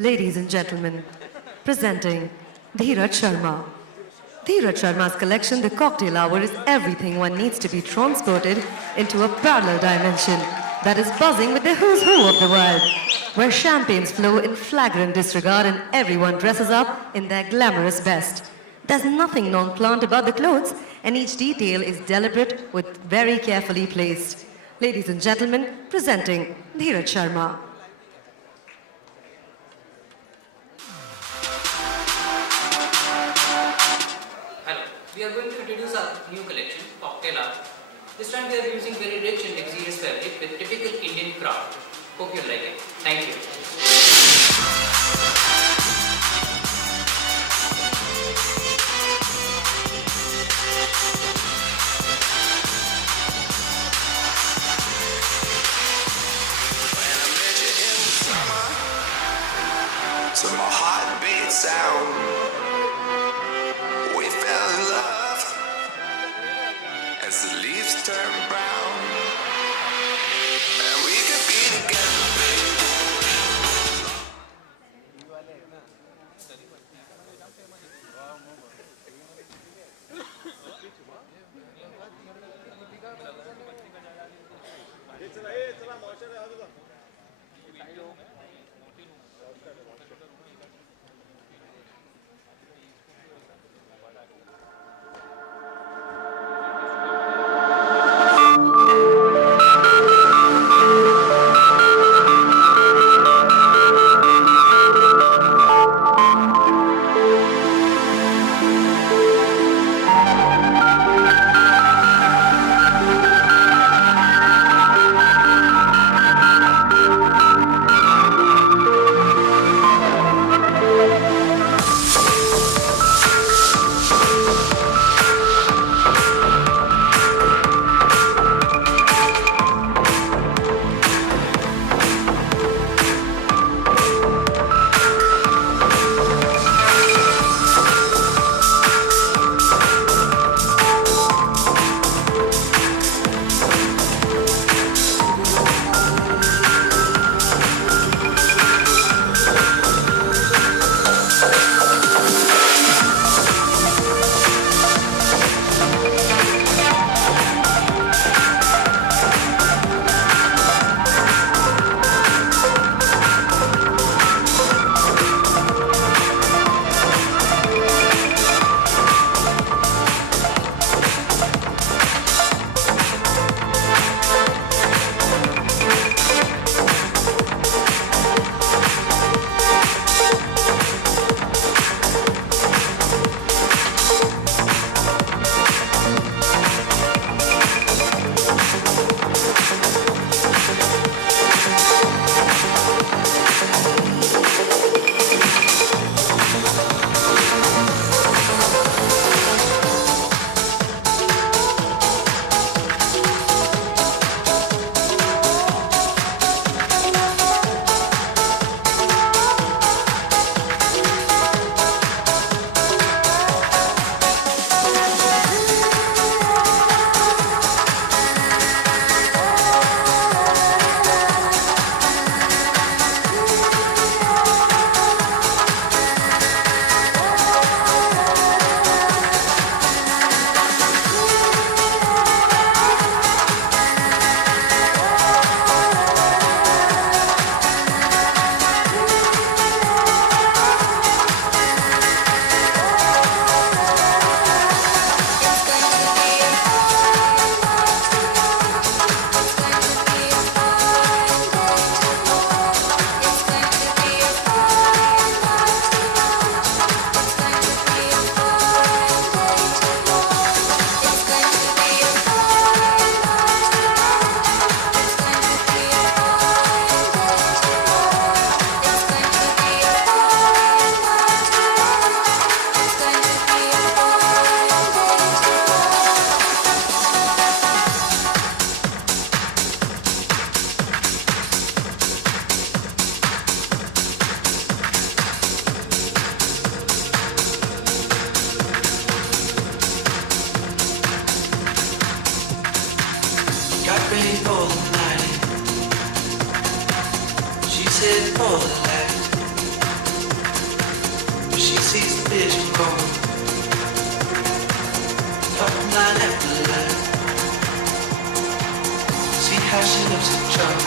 Ladies and gentlemen, presenting Dheeraj Sharma. Dheeraj Sharma's collection, The Cocktail Hour, is everything one needs to be transported into a parallel dimension that is buzzing with the who's who of the world, where champagnes flow in flagrant disregard and everyone dresses up in their glamorous best. There's nothing nonchalant about the clothes, and each detail is deliberate with very carefully placed. Ladies and gentlemen, presenting Dheeraj Sharma. Hello, we are going to introduce our new collection, Cocktail Art. This time we are using very rich and luxurious fabric with typical Indian craft. Hope you like it. Thank you. To my heartbeat sound, we fell in love as the leaves turn brown, and we could be together, baby. pineapple light. See how she looks in trouble.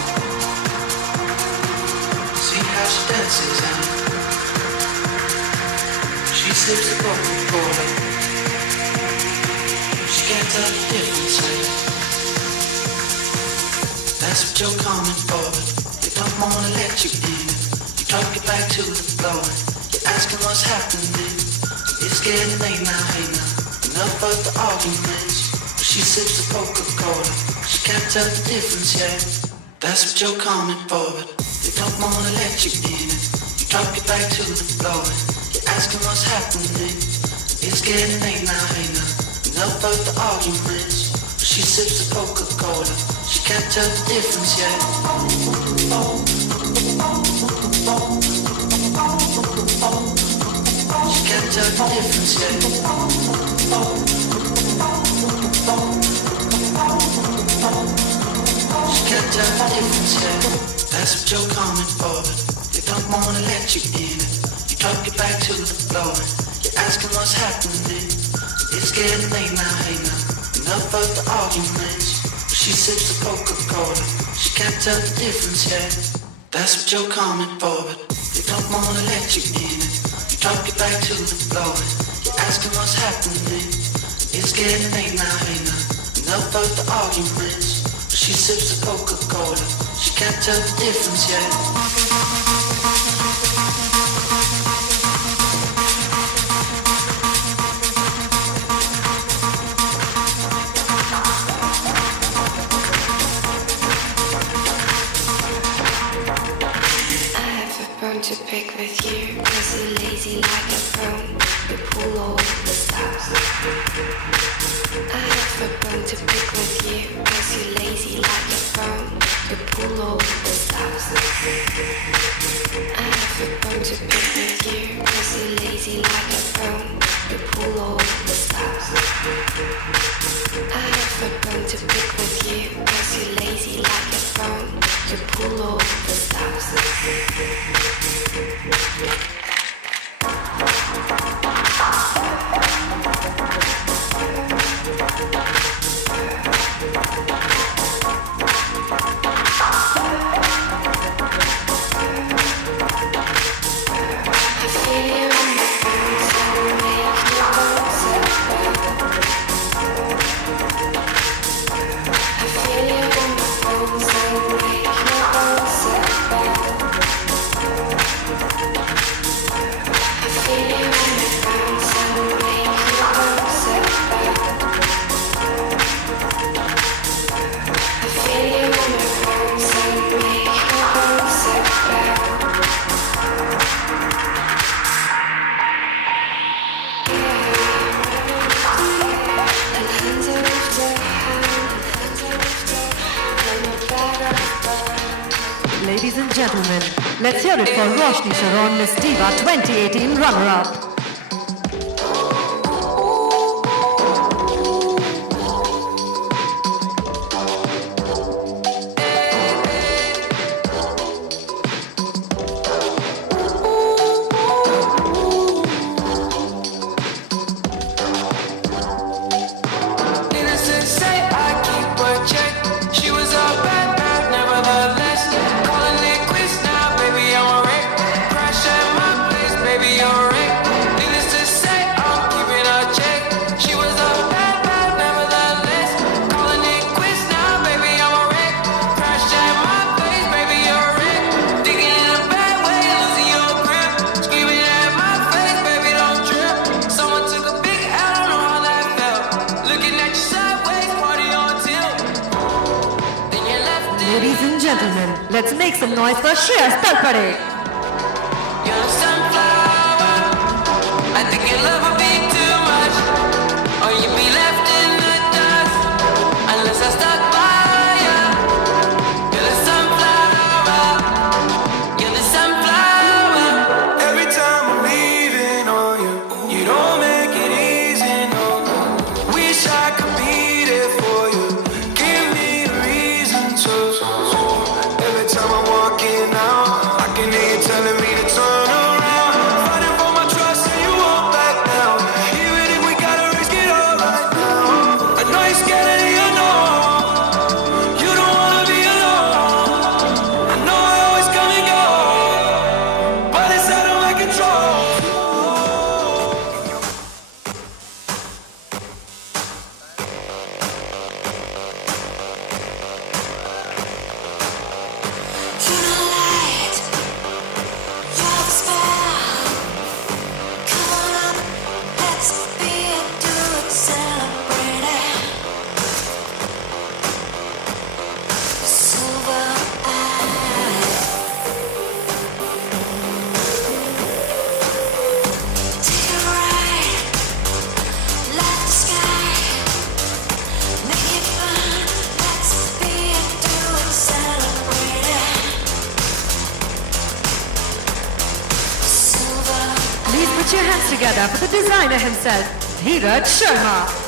See how she dances and she sips the Coca-Cola. She can't tell the difference. That's what you're coming for, but they don't wanna let you in. You drop it back to the floor. You're asking what's happening. It's getting late now, hey now. Enough of the arguments. But she sips the Coca-Cola. She can't tell the difference yet. That's what you're coming for, but they don't wanna let you in. You drop it back to the floor. You're asking what's happening. It's getting late now, hey now. Enough of the arguments. But she sips the Coca-Cola. She can't tell the difference yet. She can't tell the difference yet. She can't tell the difference yet. That's what you're coming for, but they don't wanna let you in. You drop it back to the floor. You're asking what's happening. It's getting late now, hey now. Enough of the arguments. But she sips the Coca-Cola. She can't tell the difference yet. That's what you're coming for, but they don't wanna let you in. You drop it back to the floor. You're asking what's happening. It's getting late now, hey now. Enough of the arguments. But she sips the Coca-Cola. She can't tell the difference yet. To pick with you, cause you're lazy like a bone. You pull all the stops. I have a bone to pick with you, cause you're lazy like a bone. You pull all the stops. I have a bone to pick with you, cause you're lazy like a bone. You pull all the stops. I have a bone to pick with you, cause you're lazy like a bone. You pull all the stops. Ladies and gentlemen, let's hear it for Roshni Sheoran, Miss Diva 2018 runner-up. Ladies and gentlemen, let's make some noise for Shreyas Talpade. You're a sunflower. I think your love would be too much, or you'd be left in the dust unless I stuck by you. You're the sunflower. You're the sunflower. Every time I'm leaving on you, you don't make it easy, no. Wish I could be there for you. Give me a reason to. Every time I'm walking out, I can hear Put your hands together for the designer himself, Dheeraj Sharma.